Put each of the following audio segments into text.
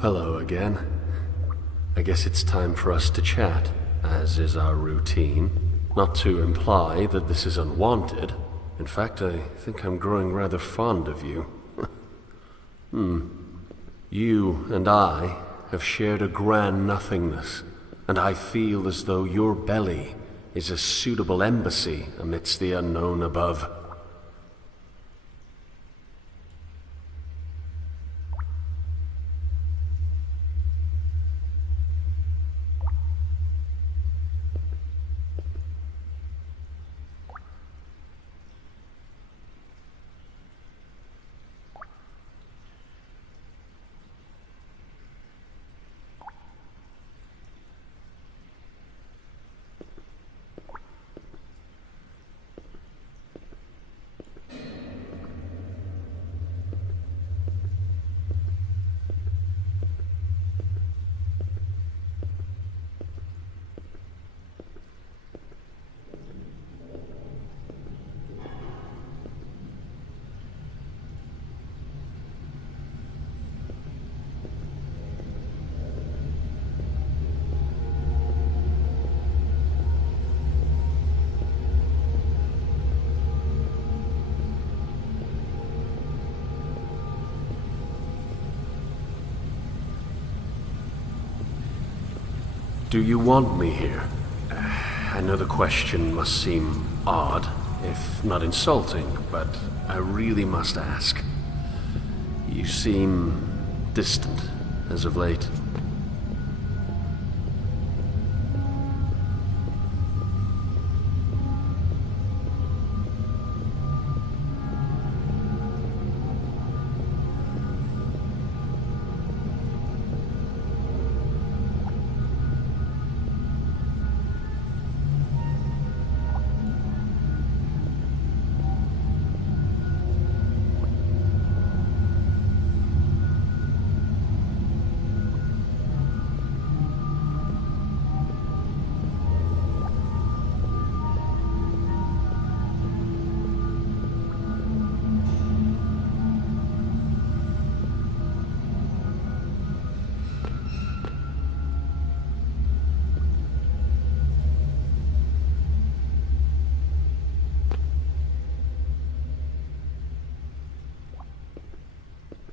Hello again. I guess it's time for us to chat, as is our routine. Not to imply that this is unwanted. In fact, I think I'm growing rather fond of you. You and I have shared a grand nothingness, and I feel as though your belly is a suitable embassy amidst the unknown above. Do you want me here? I know the question must seem odd, if not insulting, but I really must ask. You seem distant as of late.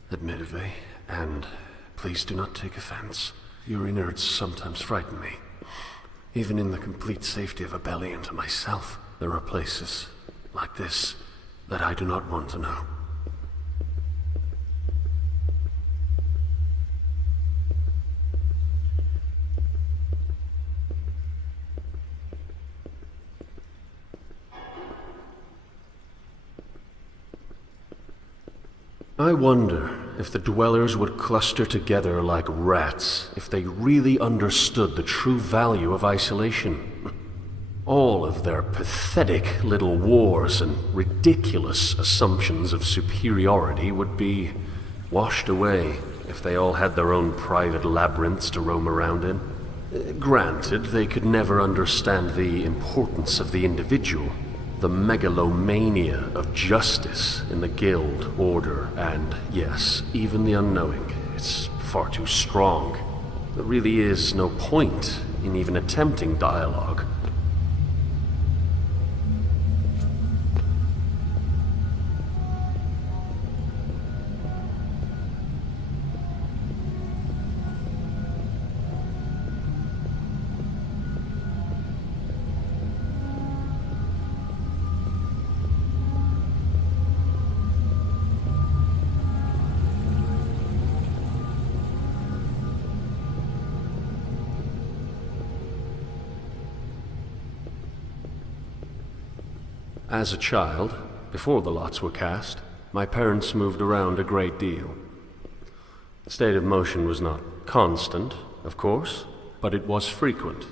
Admittedly, and please do not take offense, your innards sometimes frighten me. Even in the complete safety of a belly and to myself, there are places like this that I do not want to know. I wonder if the dwellers would cluster together like rats if they really understood the true value of isolation. All of their pathetic little wars and ridiculous assumptions of superiority would be washed away if they all had their own private labyrinths to roam around in. Granted, they could never understand the importance of the individual, the megalomania of justice in the guild, order, and, yes, even the unknowing. It's far too strong. There really is no point in even attempting dialogue. As a child, before the lots were cast, my parents moved around a great deal. The state of motion was not constant, of course, but it was frequent.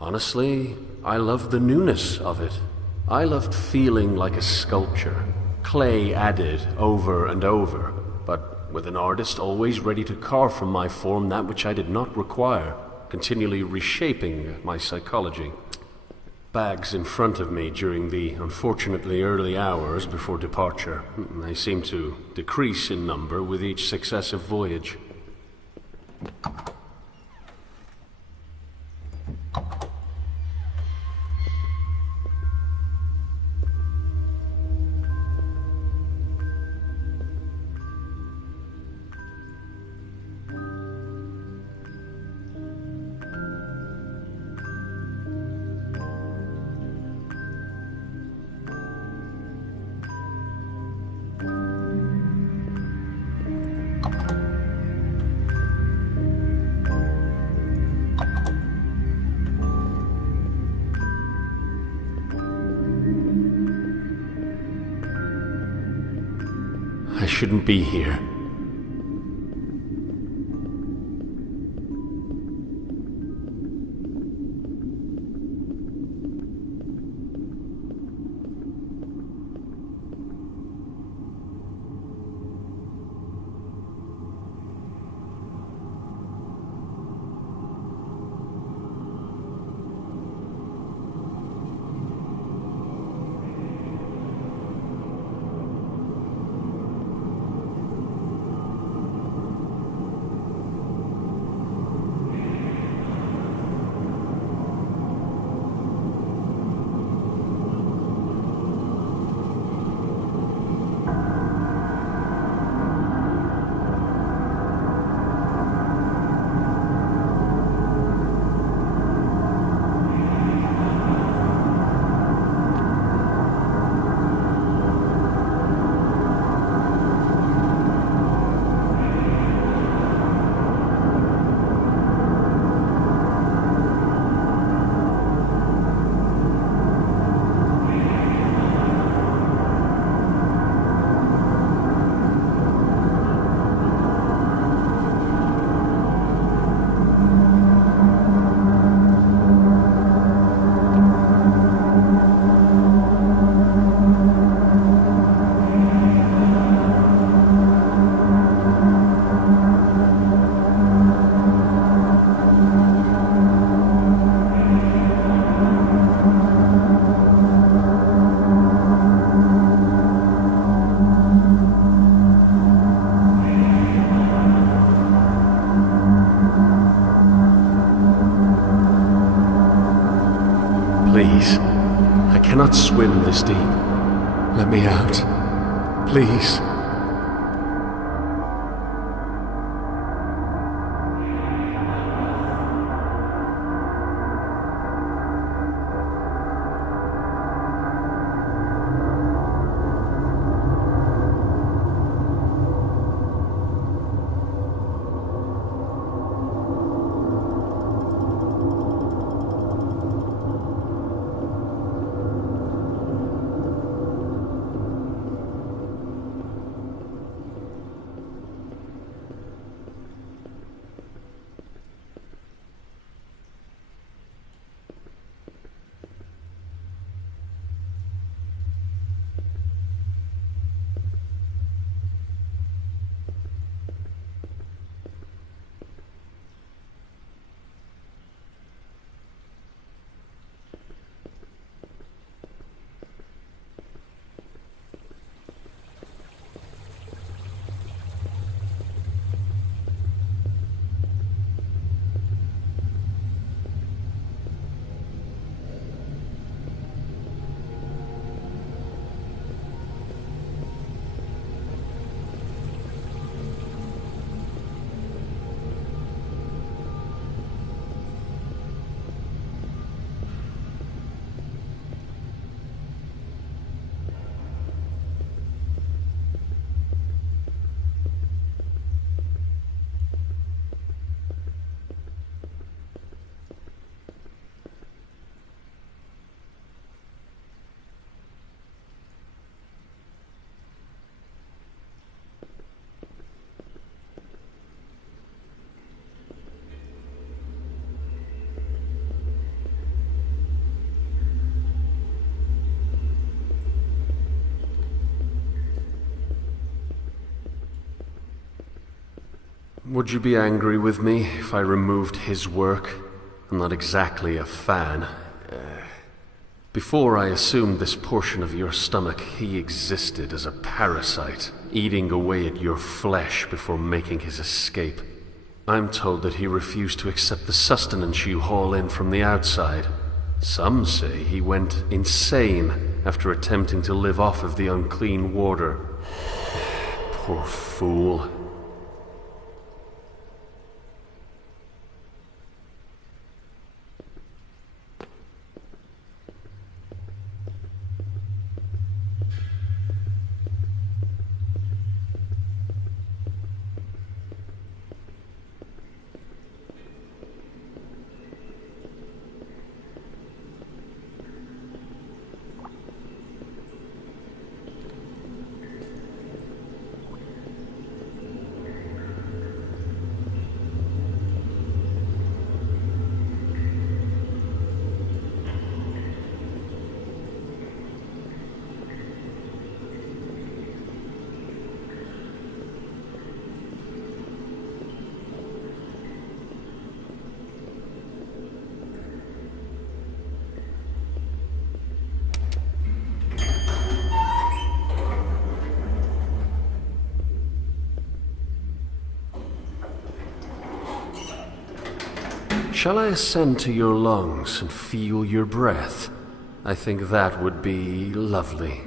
Honestly, I loved the newness of it. I loved feeling like a sculpture, clay added over and over, but with an artist always ready to carve from my form that which I did not require, continually reshaping my psychology. Bags in front of me during the unfortunately early hours before departure. They seemed to decrease in number with each successive voyage. shouldn't be here. Please, I cannot swim this deep. Let me out. Please. Would you be angry with me if I removed his work? I'm not exactly a fan. Before I assumed this portion of your stomach, he existed as a parasite, eating away at your flesh before making his escape. I'm told that he refused to accept the sustenance you haul in from the outside. Some say he went insane after attempting to live off of the unclean water. Poor fool. Shall I ascend to your lungs and feel your breath? I think that would be lovely.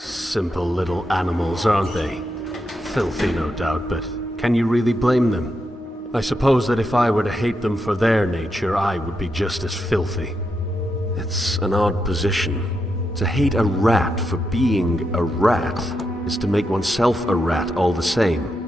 Simple little animals, aren't they? Filthy, no doubt, but can you really blame them? I suppose that if I were to hate them for their nature, I would be just as filthy. It's an odd position. To hate a rat for being a rat is to make oneself a rat all the same.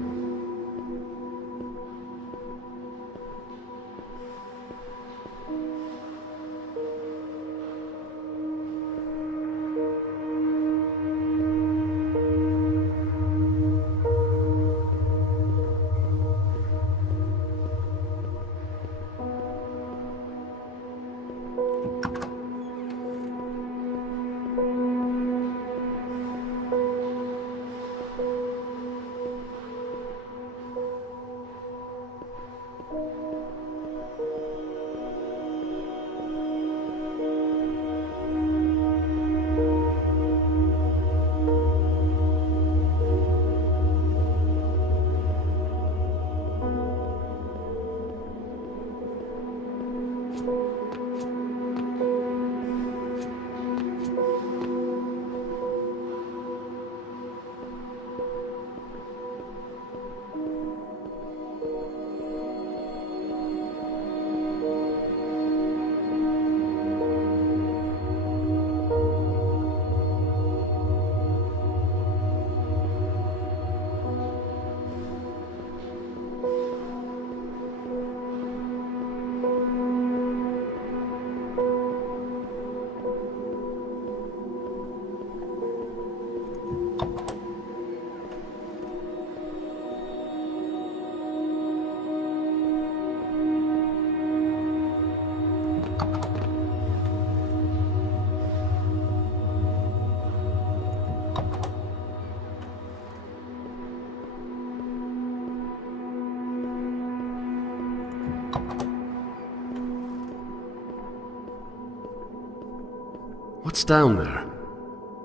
What's down there?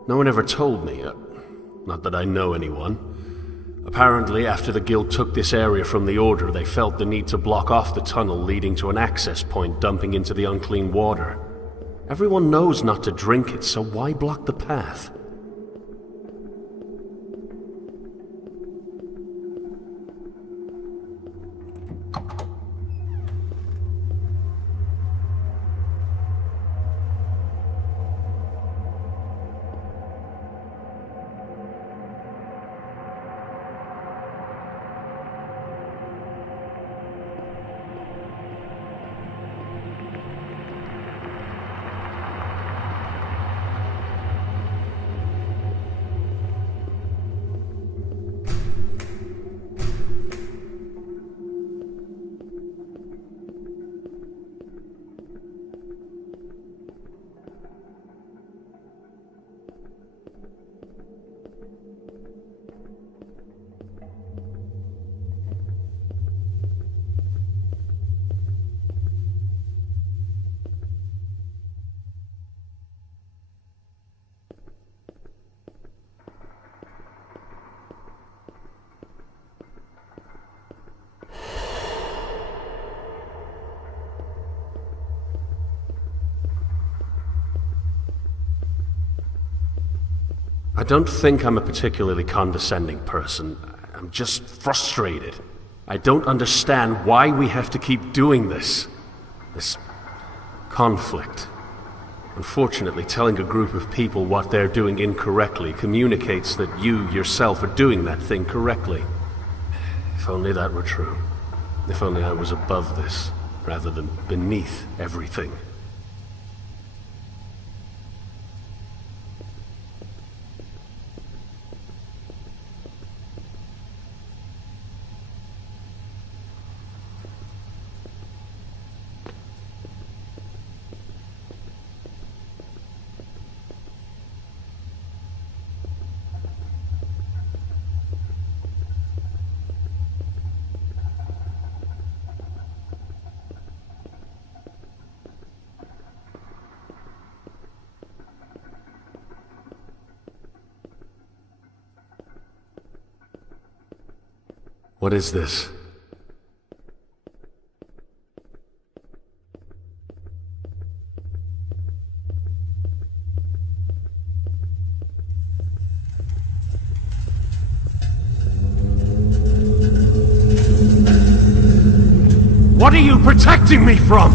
No one ever told me. Not that I know anyone. Apparently, after the Guild took this area from the Order, they felt the need to block off the tunnel leading to an access point dumping into the unclean water. Everyone knows not to drink it, so why block the path? I don't think I'm a particularly condescending person. I'm just frustrated. I don't understand why we have to keep doing this. This conflict. Unfortunately, telling a group of people what they're doing incorrectly communicates that you yourself are doing that thing correctly. If only that were true. If only I was above this, rather than beneath everything. What is this? What are you protecting me from?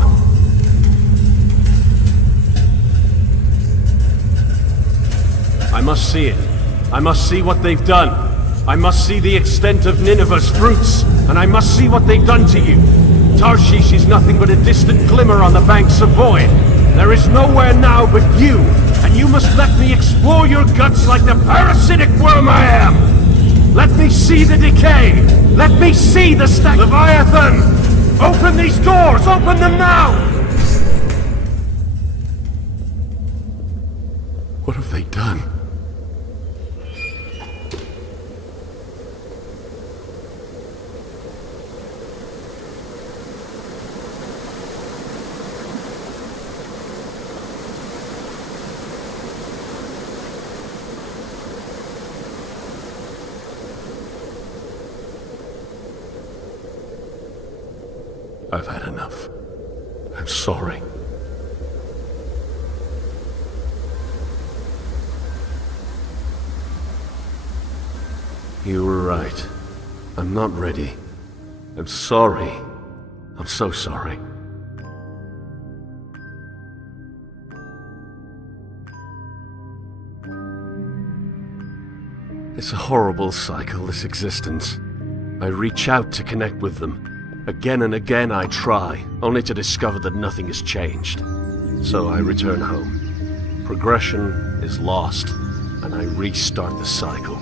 I must see it. I must see what they've done. I must see the extent of Nineveh's fruits, and I must see what they've done to you. Tarshish is nothing but a distant glimmer on the banks of void. There is nowhere now but you, and you must let me explore your guts like the parasitic worm I am. Let me see the decay. Let me see the Leviathan! Open these doors! Open them now! What have they done? I've had enough. I'm sorry. You were right. I'm not ready. I'm sorry. I'm so sorry. It's a horrible cycle, this existence. I reach out to connect with them. Again and again I try, only to discover that nothing has changed. So I return home. Progression is lost, and I restart the cycle.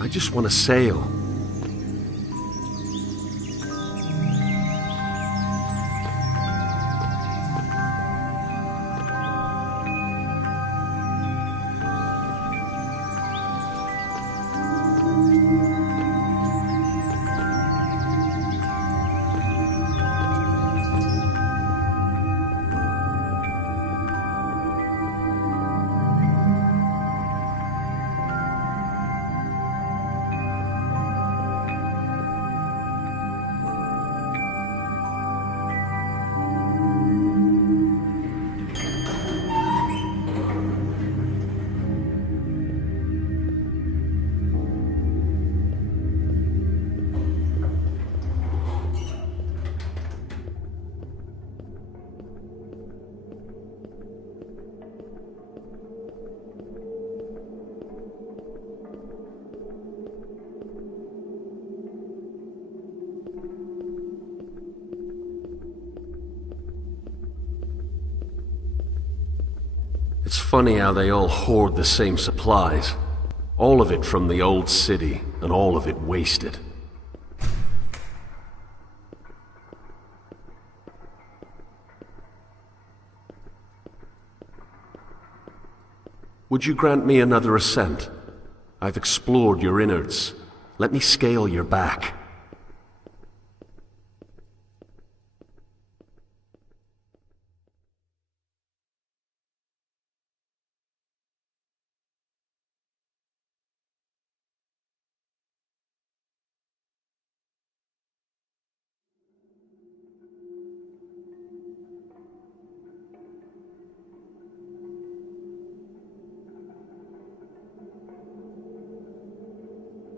I just want to sail. It's funny how they all hoard the same supplies. All of it from the old city, and all of it wasted. Would you grant me another ascent? I've explored your innards. Let me scale your back.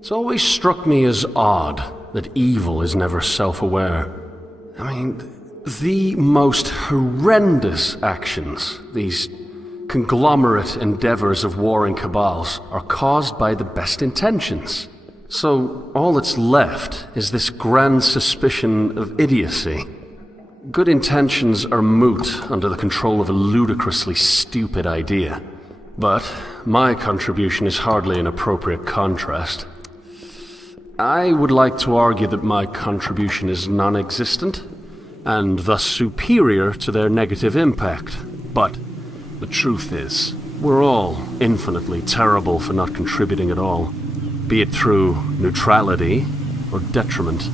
It's always struck me as odd that evil is never self-aware. I mean, the most horrendous actions, these conglomerate endeavors of warring cabals, are caused by the best intentions. So all that's left is this grand suspicion of idiocy. Good intentions are moot under the control of a ludicrously stupid idea. But my contribution is hardly an appropriate contrast. I would like to argue that my contribution is non-existent, and thus superior to their negative impact. But the truth is, we're all infinitely terrible for not contributing at all, be it through neutrality or detriment.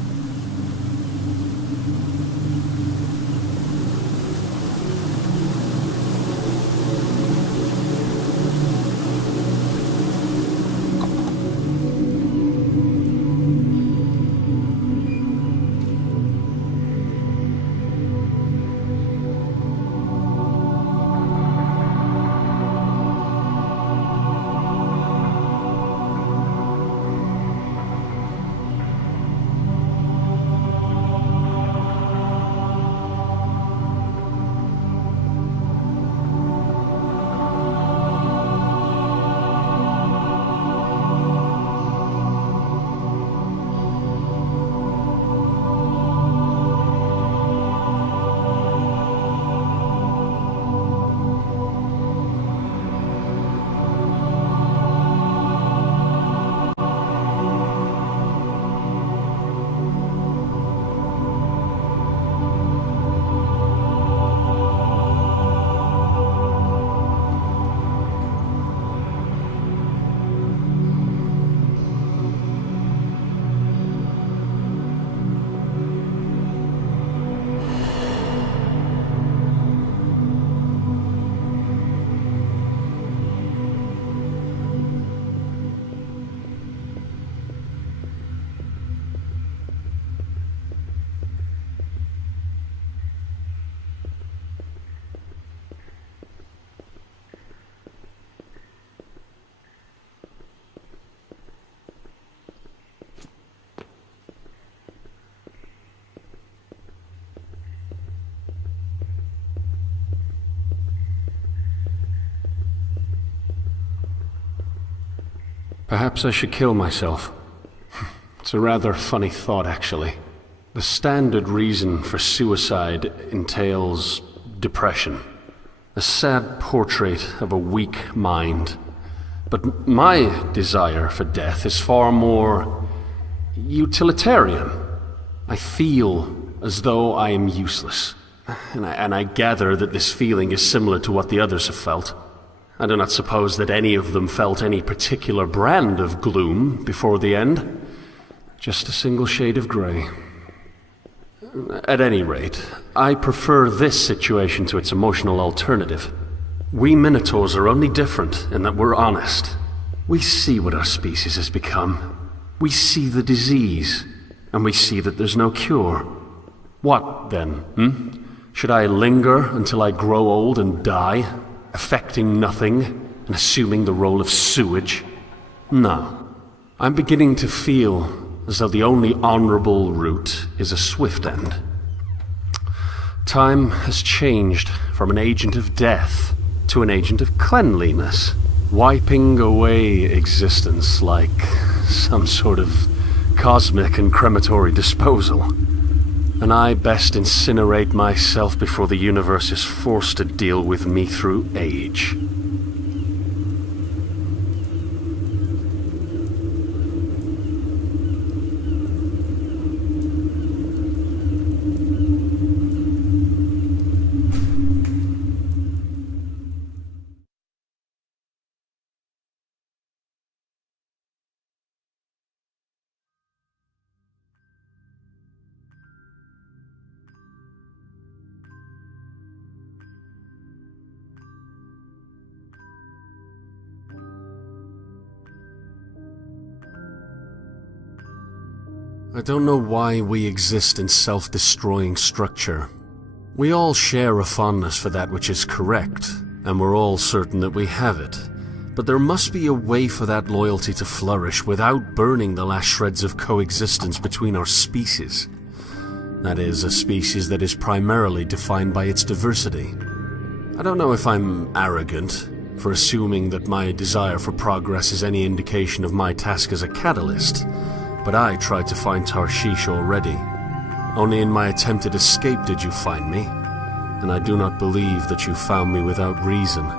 Perhaps I should kill myself. It's a rather funny thought, actually. The standard reason for suicide entails depression. A sad portrait of a weak mind. But my desire for death is far more utilitarian. I feel as though I am useless. And I gather that this feeling is similar to what the others have felt. I do not suppose that any of them felt any particular brand of gloom before the end. Just a single shade of grey. At any rate, I prefer this situation to its emotional alternative. We Minotaurs are only different in that we're honest. We see what our species has become. We see the disease, and we see that there's no cure. What then, Should I linger until I grow old and die, affecting nothing and assuming the role of sewage? No. I'm beginning to feel as though the only honorable route is a swift end. Time has changed from an agent of death to an agent of cleanliness, wiping away existence like some sort of cosmic and crematory disposal. And I best incinerate myself before the universe is forced to deal with me through age. I don't know why we exist in self-destroying structure. We all share a fondness for that which is correct, and we're all certain that we have it. But there must be a way for that loyalty to flourish without burning the last shreds of coexistence between our species. That is, a species that is primarily defined by its diversity. I don't know if I'm arrogant for assuming that my desire for progress is any indication of my task as a catalyst, but I tried to find Tarshish already. Only in my attempted escape did you find me, and I do not believe that you found me without reason.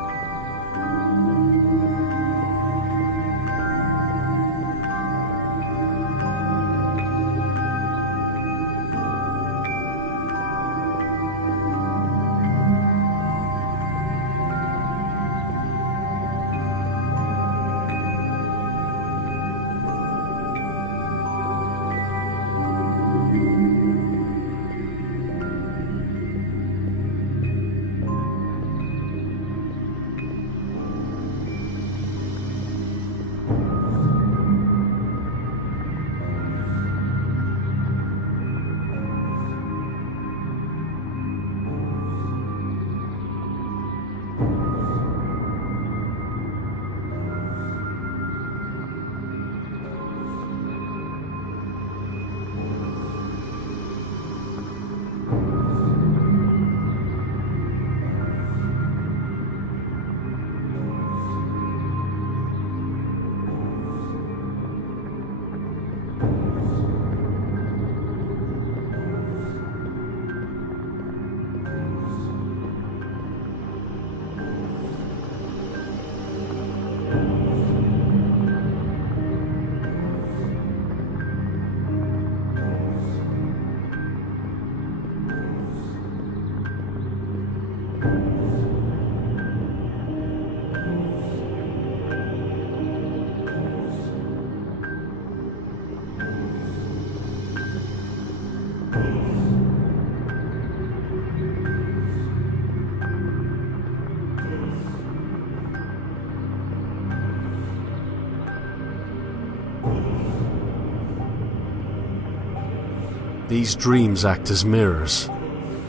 These dreams act as mirrors.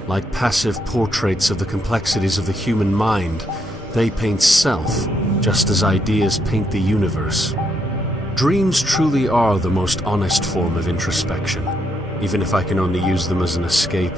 Like passive portraits of the complexities of the human mind, they paint self, just as ideas paint the universe. Dreams truly are the most honest form of introspection, even if I can only use them as an escape.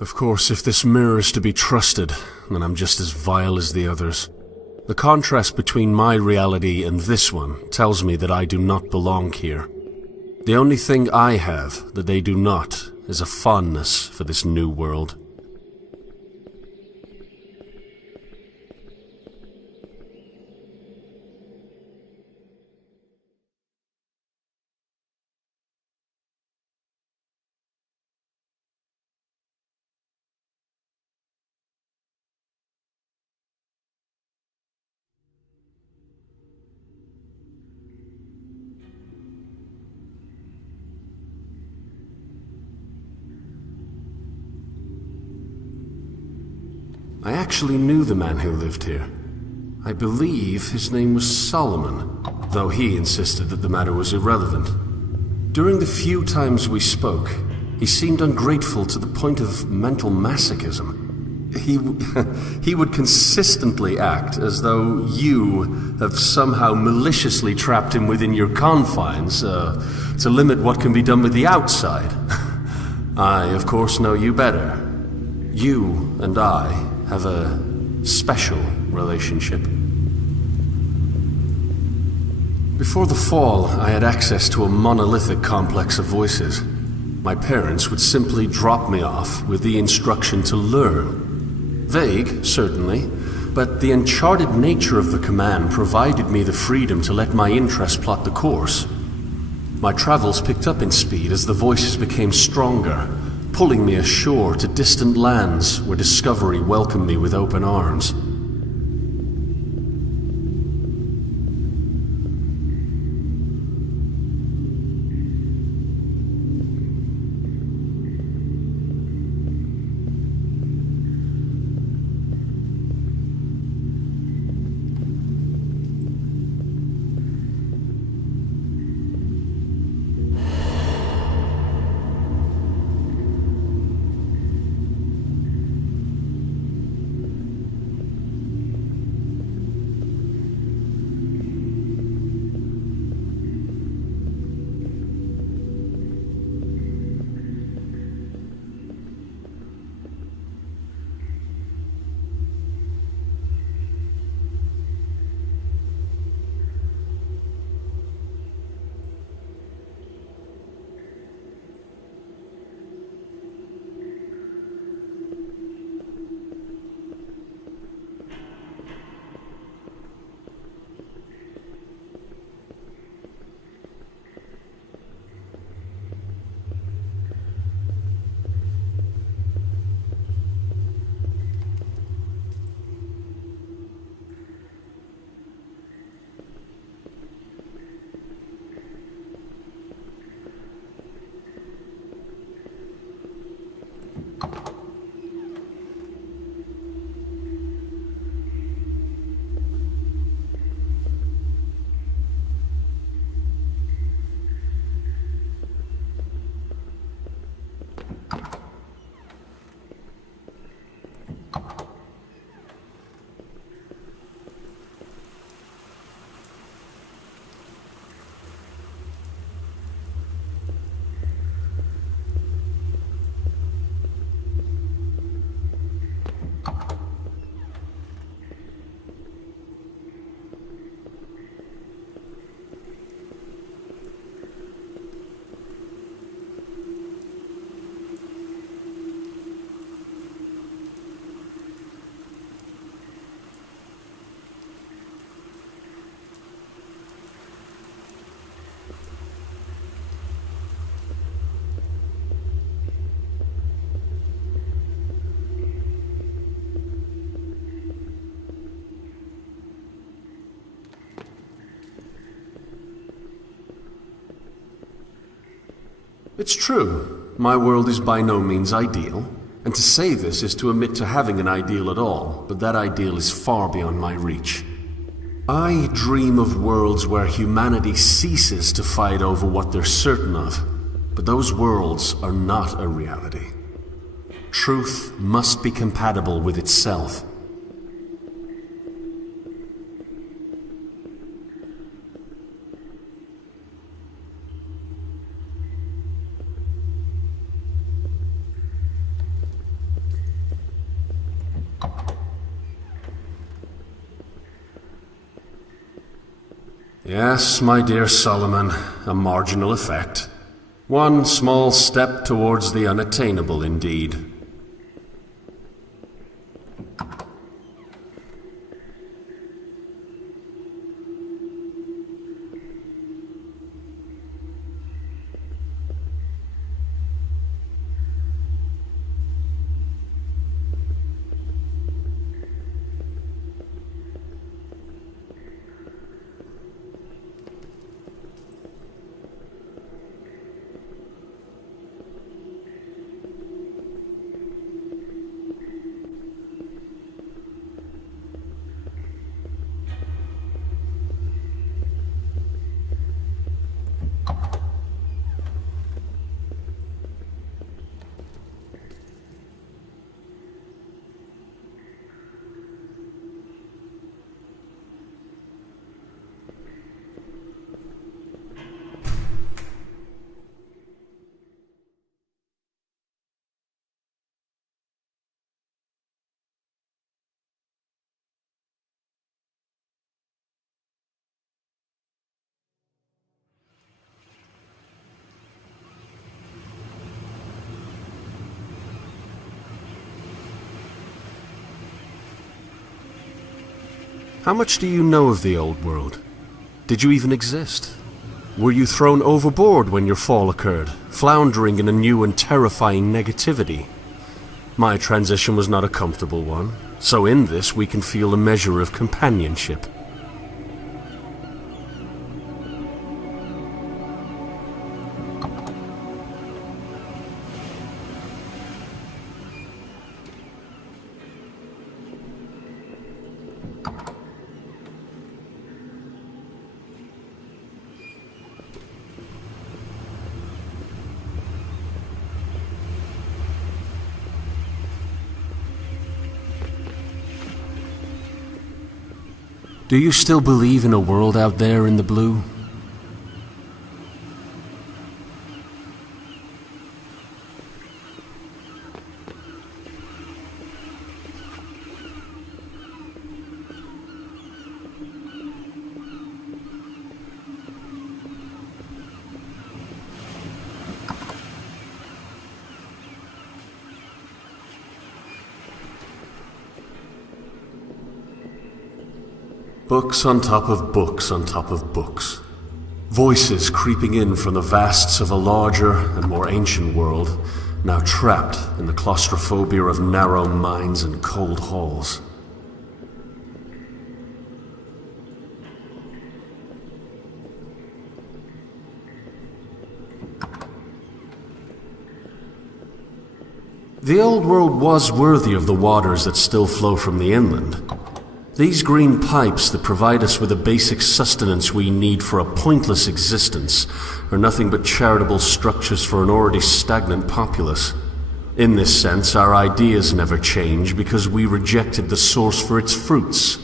Of course, if this mirror is to be trusted, then I'm just as vile as the others. The contrast between my reality and this one tells me that I do not belong here. The only thing I have that they do not is a fondness for this new world. I actually knew the man who lived here. I believe his name was Solomon, though he insisted that the matter was irrelevant. During the few times we spoke, he seemed ungrateful to the point of mental masochism. He would consistently act as though you have somehow maliciously trapped him within your confines to limit what can be done with the outside. I, of course, know you better. You and I have a special relationship. Before the fall, I had access to a monolithic complex of voices. My parents would simply drop me off with the instruction to learn. Vague, certainly, but the uncharted nature of the command provided me the freedom to let my interest plot the course. My travels picked up in speed as the voices became stronger, pulling me ashore to distant lands where discovery welcomed me with open arms. It's true, my world is by no means ideal, and to say this is to admit to having an ideal at all, but that ideal is far beyond my reach. I dream of worlds where humanity ceases to fight over what they're certain of, but those worlds are not a reality. Truth must be compatible with itself. Yes, my dear Solomon, a marginal effect. One small step towards the unattainable indeed. How much do you know of the old world? Did you even exist? Were you thrown overboard when your fall occurred, floundering in a new and terrifying negativity? My transition was not a comfortable one, so in this we can feel a measure of companionship. Do you still believe in a world out there in the blue? Books on top of books on top of books. Voices creeping in from the vasts of a larger and more ancient world, now trapped in the claustrophobia of narrow minds and cold halls. The old world was worthy of the waters that still flow from the inland. These green pipes that provide us with the basic sustenance we need for a pointless existence are nothing but charitable structures for an already stagnant populace. In this sense, our ideas never change because we rejected the source for its fruits.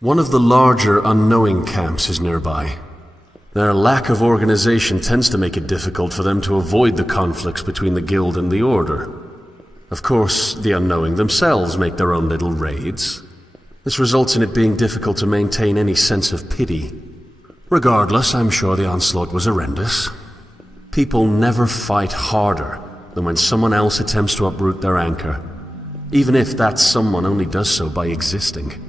One of the larger unknowing camps is nearby. Their lack of organization tends to make it difficult for them to avoid the conflicts between the Guild and the Order. Of course, the unknowing themselves make their own little raids. This results in it being difficult to maintain any sense of pity. Regardless, I'm sure the onslaught was horrendous. People never fight harder than when someone else attempts to uproot their anchor, even if that someone only does so by existing.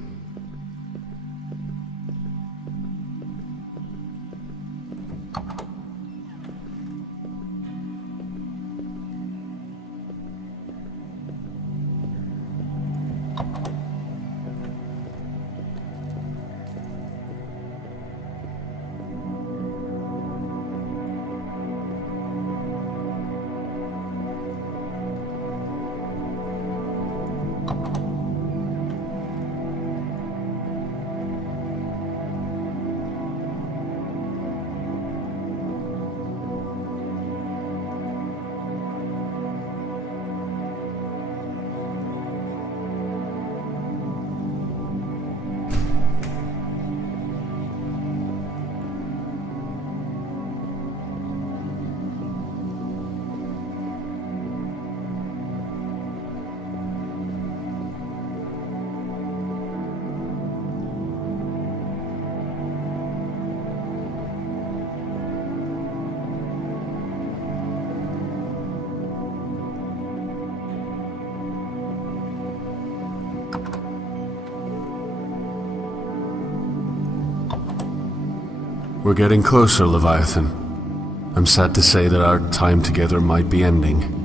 We're getting closer, Leviathan. I'm sad to say that our time together might be ending.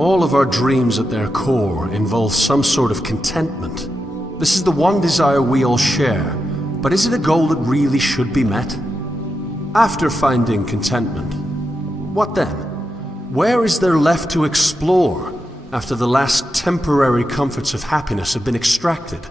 All of our dreams at their core involve some sort of contentment. This is the one desire we all share, but is it a goal that really should be met? After finding contentment, what then? Where is there left to explore after the last temporary comforts of happiness have been extracted?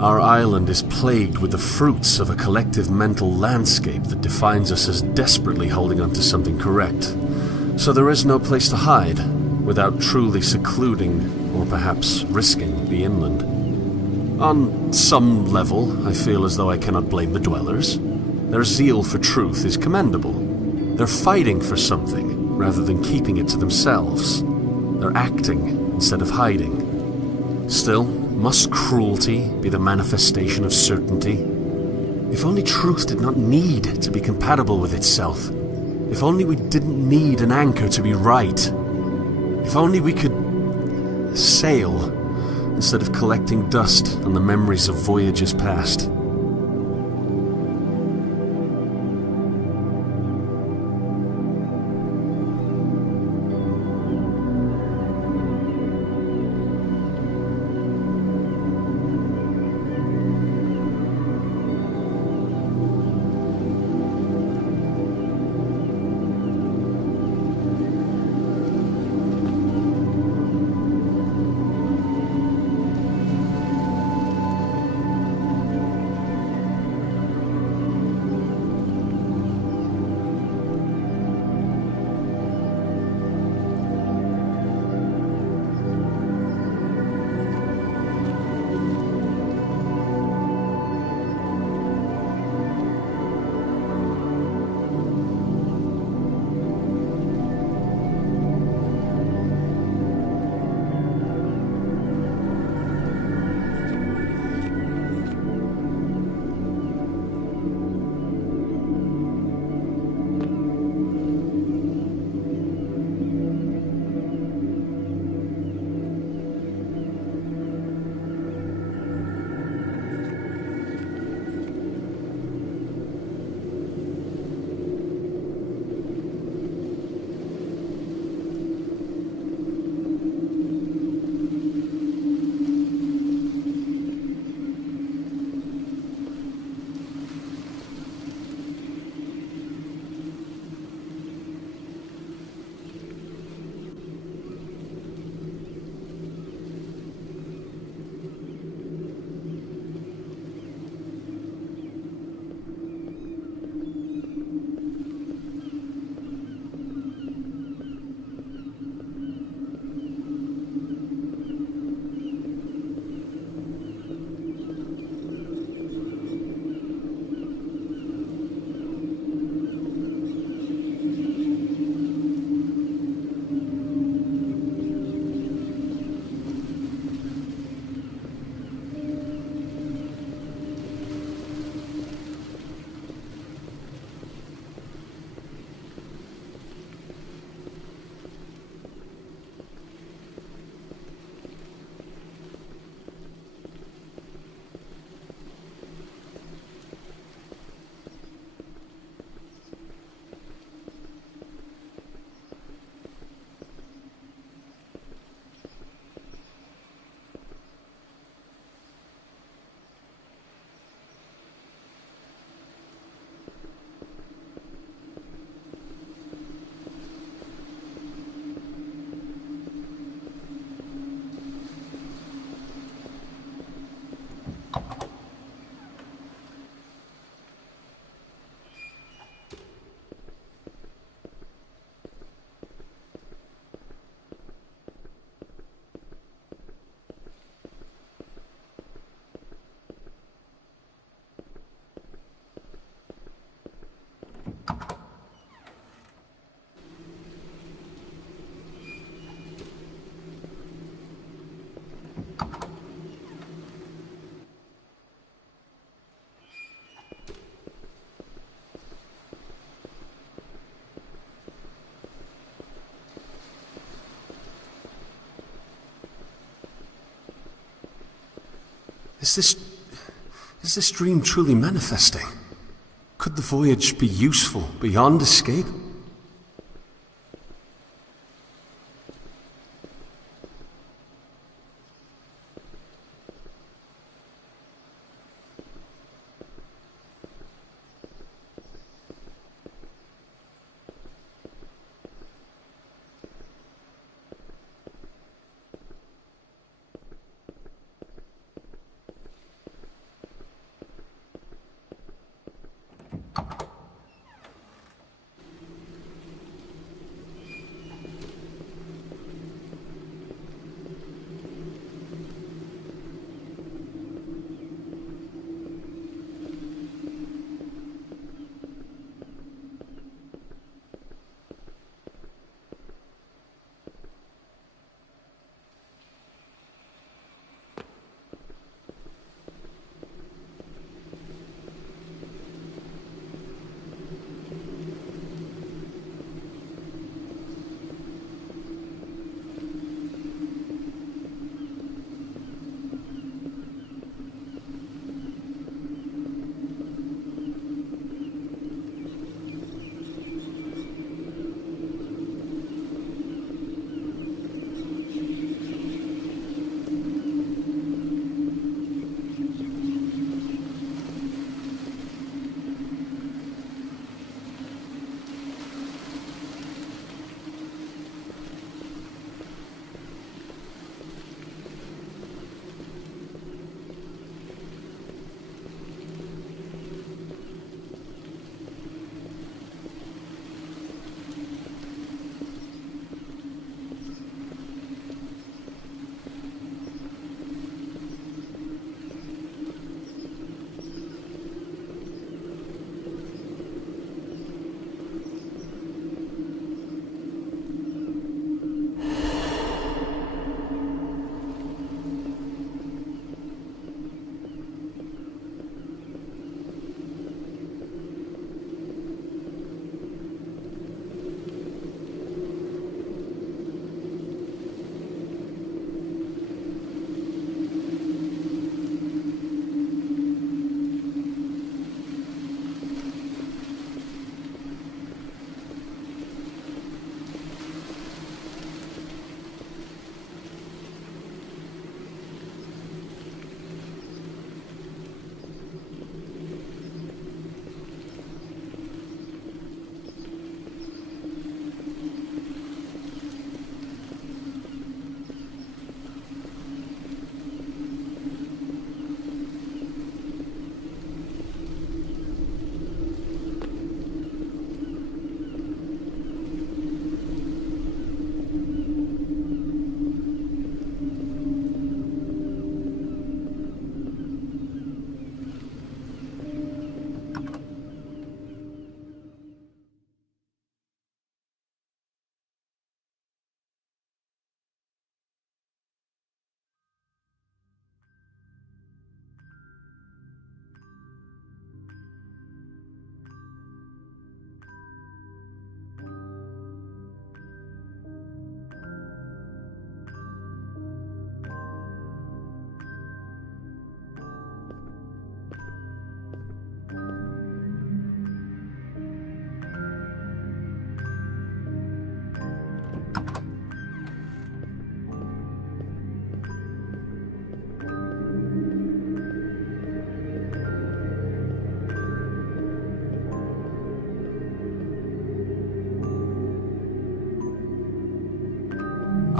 Our island is plagued with the fruits of a collective mental landscape that defines us as desperately holding on to something correct. So there is no place to hide, without truly secluding, or perhaps risking, the inland. On some level, I feel as though I cannot blame the dwellers. Their zeal for truth is commendable. They're fighting for something, rather than keeping it to themselves. They're acting instead of hiding. Still, must cruelty be the manifestation of certainty? If only truth did not need to be compatible with itself. If only we didn't need an anchor to be right. If only we could sail instead of collecting dust on the memories of voyages past. Is this dream truly manifesting? Could the voyage be useful beyond escape?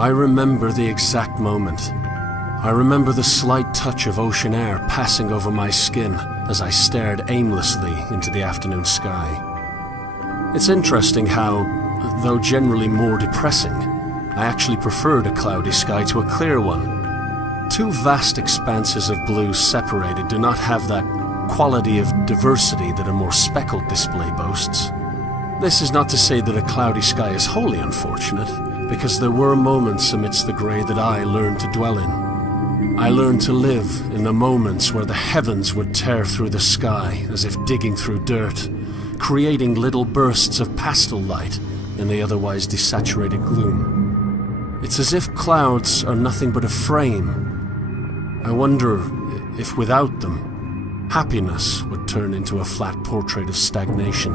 I remember the exact moment. I remember the slight touch of ocean air passing over my skin as I stared aimlessly into the afternoon sky. It's interesting how, though generally more depressing, I actually preferred a cloudy sky to a clear one. Two vast expanses of blue separated do not have that quality of diversity that a more speckled display boasts. This is not to say that a cloudy sky is wholly unfortunate, because there were moments amidst the grey that I learned to dwell in. I learned to live in the moments where the heavens would tear through the sky as if digging through dirt, creating little bursts of pastel light in the otherwise desaturated gloom. It's as if clouds are nothing but a frame. I wonder if without them, happiness would turn into a flat portrait of stagnation.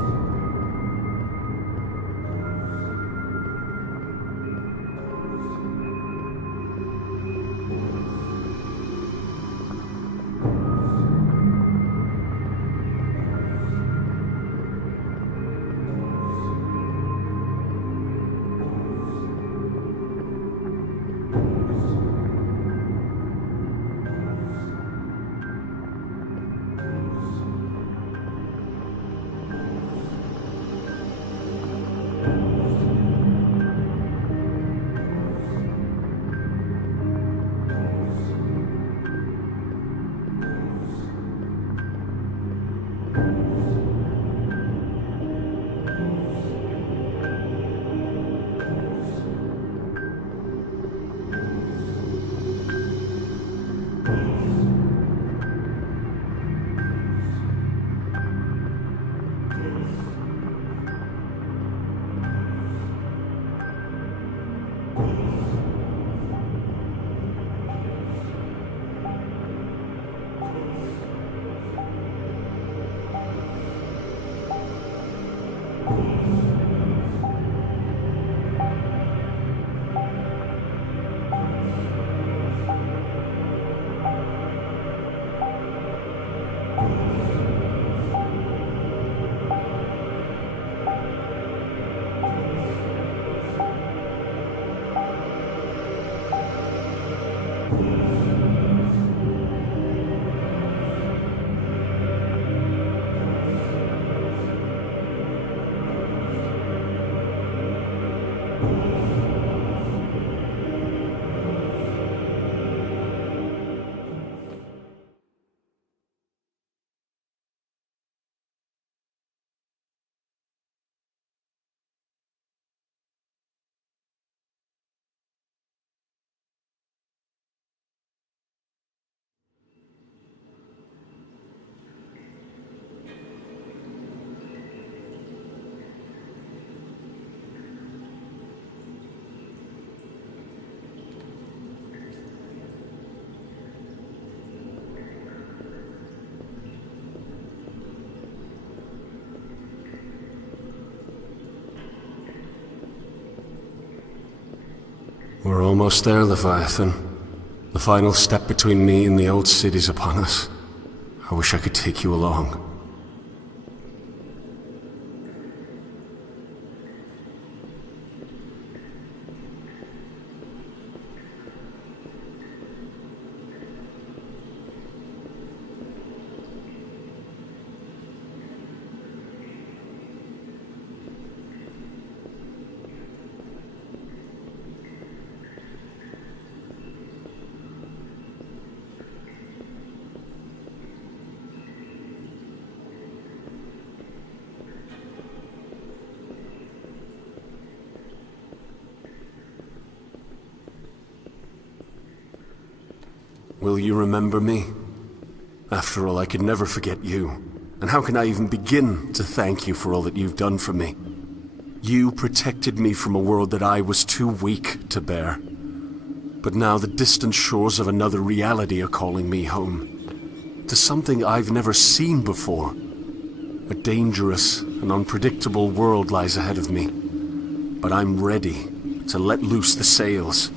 We're almost there, Leviathan. The final step between me and the old city's upon us. I wish I could take you along. Will you remember me? After all, I could never forget you. And how can I even begin to thank you for all that you've done for me? You protected me from a world that I was too weak to bear. But now the distant shores of another reality are calling me home. To something I've never seen before. A dangerous and unpredictable world lies ahead of me. But I'm ready to let loose the sails.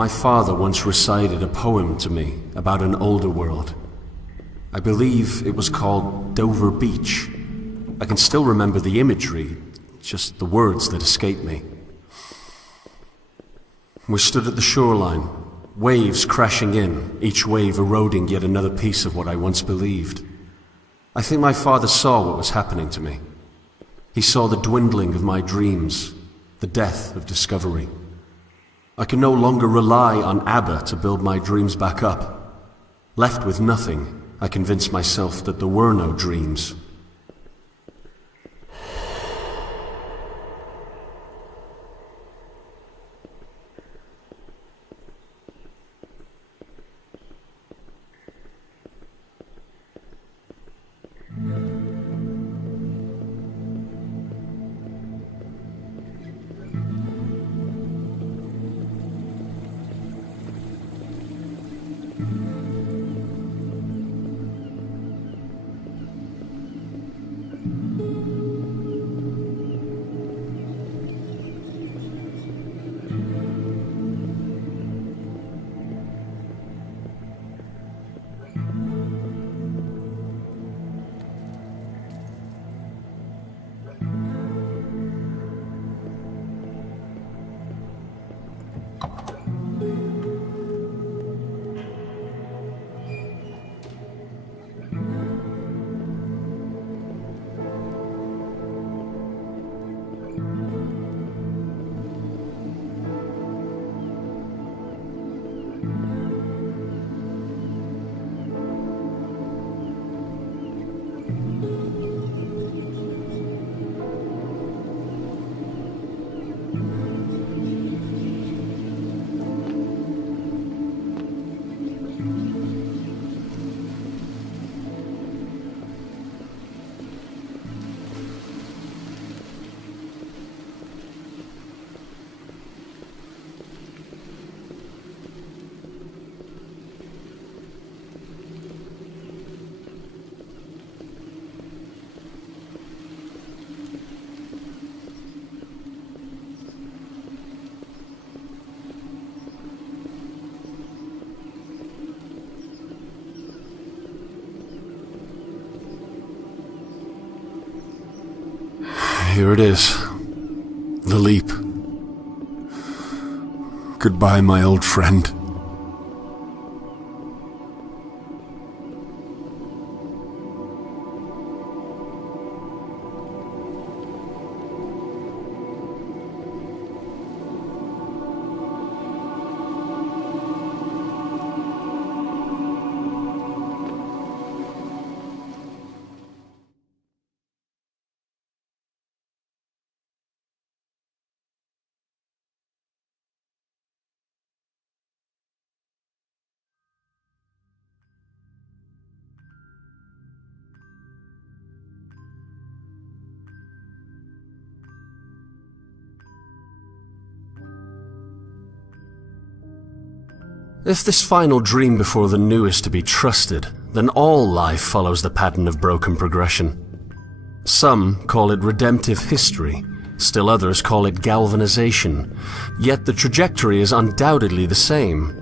My father once recited a poem to me about an older world. I believe it was called Dover Beach. I can still remember the imagery, just the words that escape me. We stood at the shoreline, waves crashing in, each wave eroding yet another piece of what I once believed. I think my father saw what was happening to me. He saw the dwindling of my dreams, the death of discovery. I could no longer rely on ABBA to build my dreams back up. Left with nothing, I convinced myself that there were no dreams. Here it is. The leap. Goodbye, my old friend. If this final dream before the new is to be trusted, then all life follows the pattern of broken progression. Some call it redemptive history, still others call it galvanization, yet the trajectory is undoubtedly the same.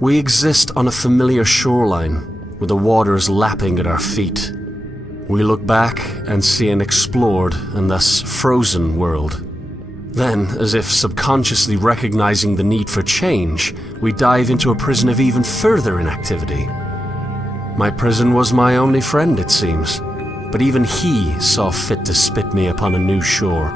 We exist on a familiar shoreline, with the waters lapping at our feet. We look back and see an explored and thus frozen world. Then, as if subconsciously recognizing the need for change, we dive into a prison of even further inactivity. My prison was my only friend, it seems, but even he saw fit to spit me upon a new shore.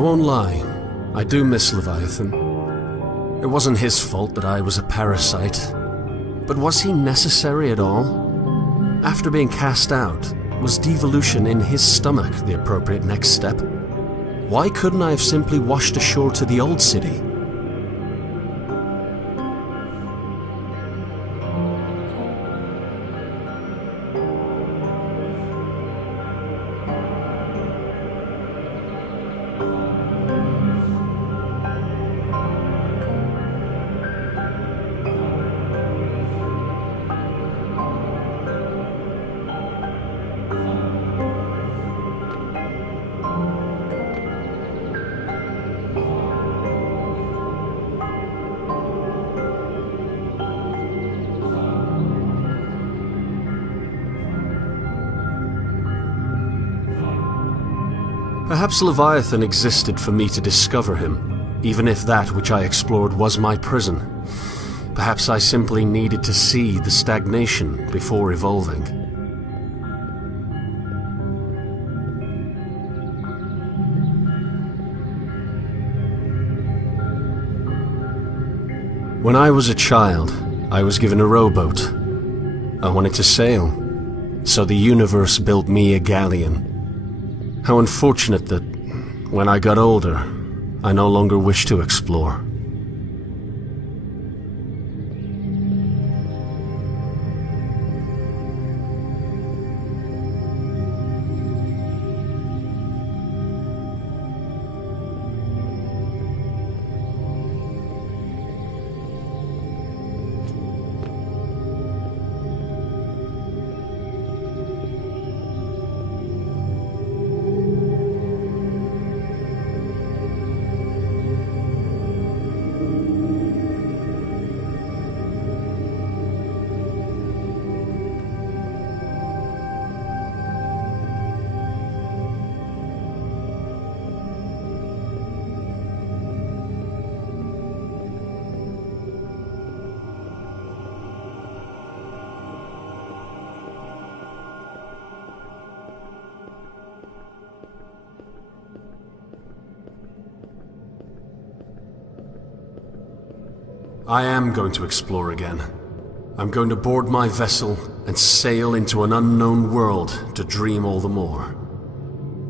won't lie, I do miss Leviathan. It wasn't his fault that I was a parasite. But was he necessary at all? After being cast out, was devolution in his stomach the appropriate next step? Why couldn't I have simply washed ashore to the old city? Perhaps Leviathan existed for me to discover him, even if that which I explored was my prison. Perhaps I simply needed to see the stagnation before evolving. When I was a child, I was given a rowboat. I wanted to sail, so the universe built me a galleon. How unfortunate that, when I got older, I no longer wished to explore. I am going to explore again. I'm going to board my vessel and sail into an unknown world to dream all the more.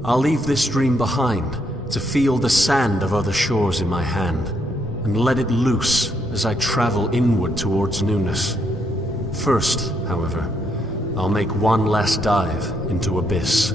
I'll leave this dream behind to feel the sand of other shores in my hand and let it loose as I travel inward towards newness. First, however, I'll make one last dive into abyss.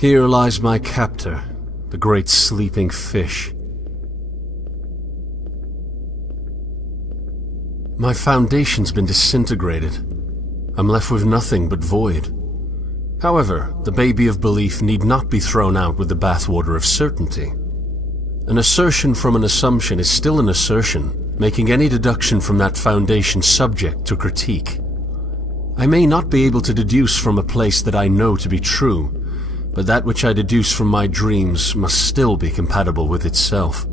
Here lies my captor, the great sleeping fish. My foundation's been disintegrated. I'm left with nothing but void. However, the baby of belief need not be thrown out with the bathwater of certainty. An assertion from an assumption is still an assertion, making any deduction from that foundation subject to critique. I may not be able to deduce from a place that I know to be true, but that which I deduce from my dreams must still be compatible with itself.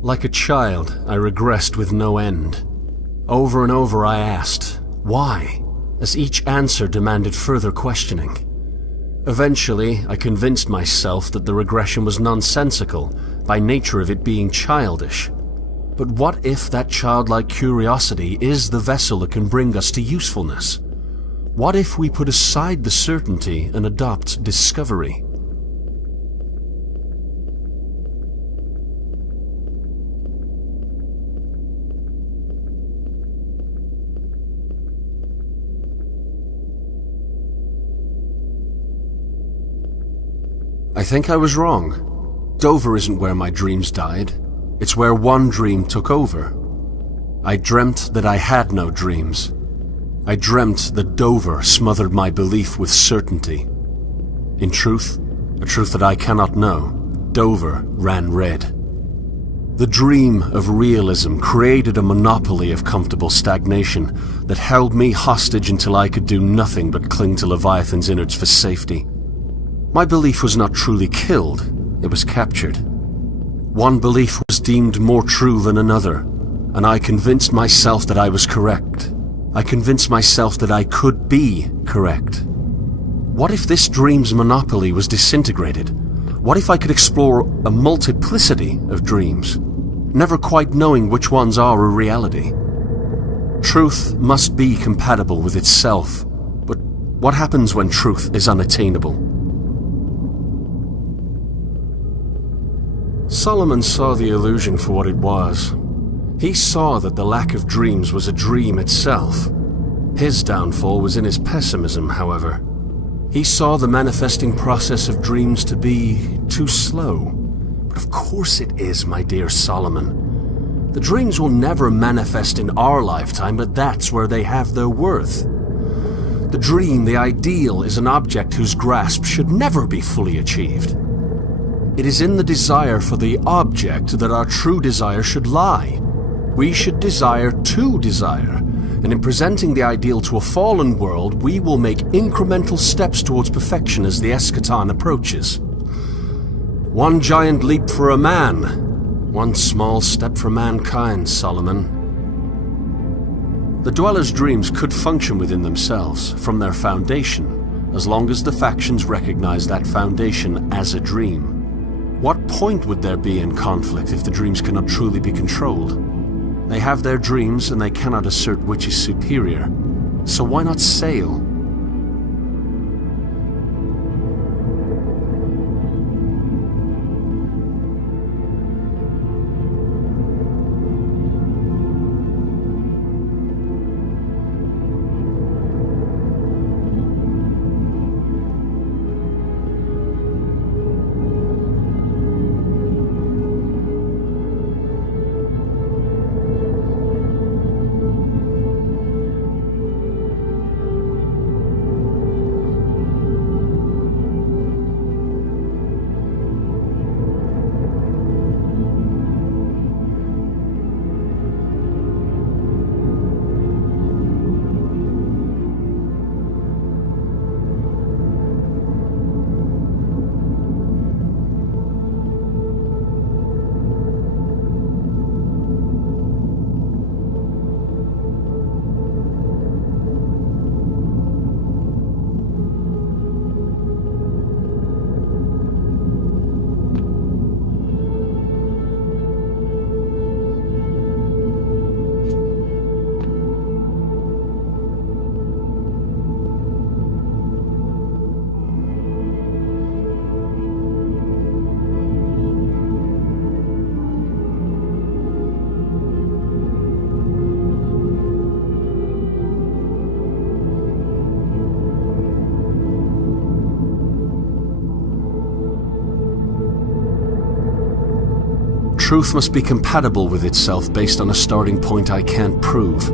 Like a child, I regressed with no end. Over and over I asked, why? As each answer demanded further questioning. Eventually, I convinced myself that the regression was nonsensical, by nature of it being childish. But what if that childlike curiosity is the vessel that can bring us to usefulness? What if we put aside the certainty and adopt discovery? I think I was wrong. Dover isn't where my dreams died. It's where one dream took over. I dreamt that I had no dreams. I dreamt that Dover smothered my belief with certainty. In truth, a truth that I cannot know, Dover ran red. The dream of realism created a monopoly of comfortable stagnation that held me hostage until I could do nothing but cling to Leviathan's innards for safety. My belief was not truly killed, it was captured. One belief was deemed more true than another, and I convinced myself that I was correct. I convinced myself that I could be correct. What if this dream's monopoly was disintegrated? What if I could explore a multiplicity of dreams, never quite knowing which ones are a reality? Truth must be compatible with itself, but what happens when truth is unattainable? Solomon saw the illusion for what it was. He saw that the lack of dreams was a dream itself. His downfall was in his pessimism, however. He saw the manifesting process of dreams to be too slow. But of course it is, my dear Solomon. The dreams will never manifest in our lifetime, but that's where they have their worth. The dream, the ideal, is an object whose grasp should never be fully achieved. It is in the desire for the object that our true desire should lie. We should desire to desire, and in presenting the ideal to a fallen world, we will make incremental steps towards perfection as the eschaton approaches. One giant leap for a man, one small step for mankind, Solomon. The Dweller's dreams could function within themselves, from their foundation, as long as the factions recognize that foundation as a dream. What point would there be in conflict if the dreams cannot truly be controlled? They have their dreams and they cannot assert which is superior. So why not sail? Truth must be compatible with itself based on a starting point I can't prove.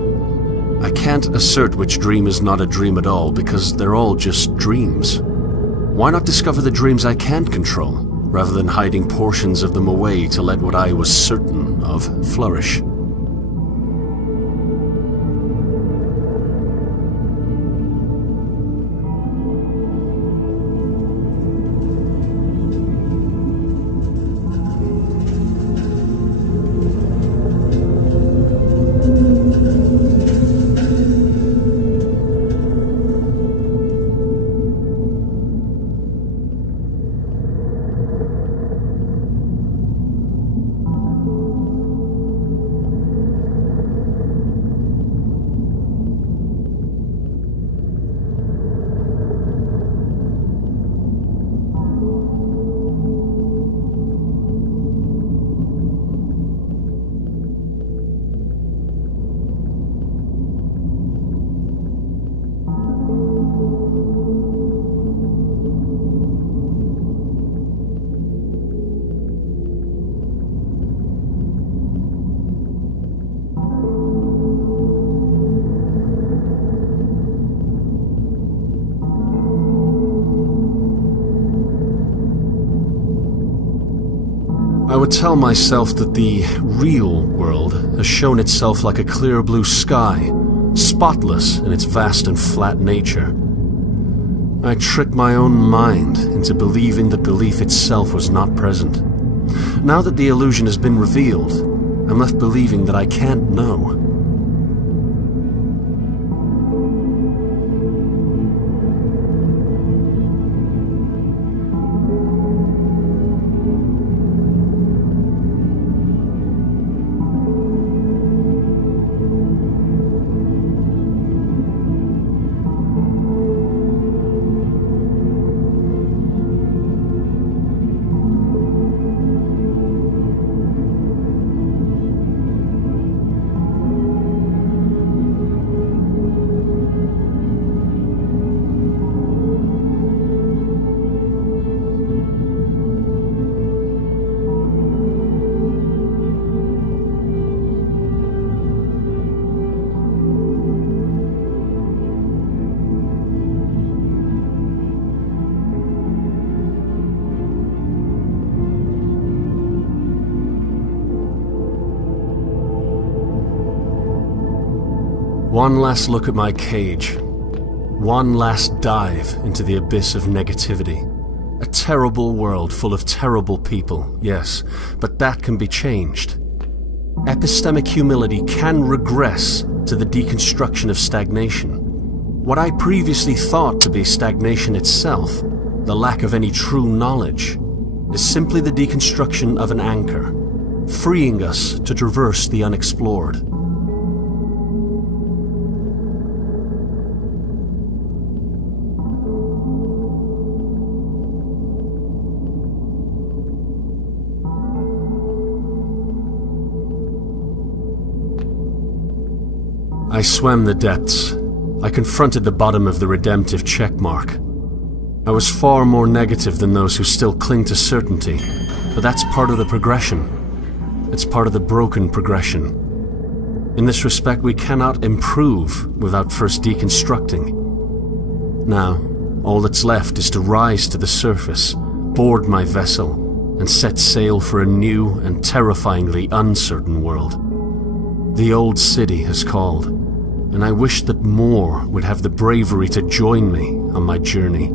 I can't assert which dream is not a dream at all because they're all just dreams. Why not discover the dreams I can't control, rather than hiding portions of them away to let what I was certain of flourish? would tell myself that the real world has shown itself like a clear blue sky, spotless in its vast and flat nature. I tricked my own mind into believing that belief itself was not present. Now that the illusion has been revealed, I'm left believing that I can't know. One last look at my cage. One last dive into the abyss of negativity. A terrible world full of terrible people, yes, but that can be changed. Epistemic humility can regress to the deconstruction of stagnation. What I previously thought to be stagnation itself, the lack of any true knowledge, is simply the deconstruction of an anchor, freeing us to traverse the unexplored. I swam the depths. I confronted the bottom of the redemptive checkmark. I was far more negative than those who still cling to certainty, but that's part of the progression. It's part of the broken progression. In this respect, we cannot improve without first deconstructing. Now, all that's left is to rise to the surface, board my vessel, and set sail for a new and terrifyingly uncertain world. The old city has called, and I wish that more would have the bravery to join me on my journey.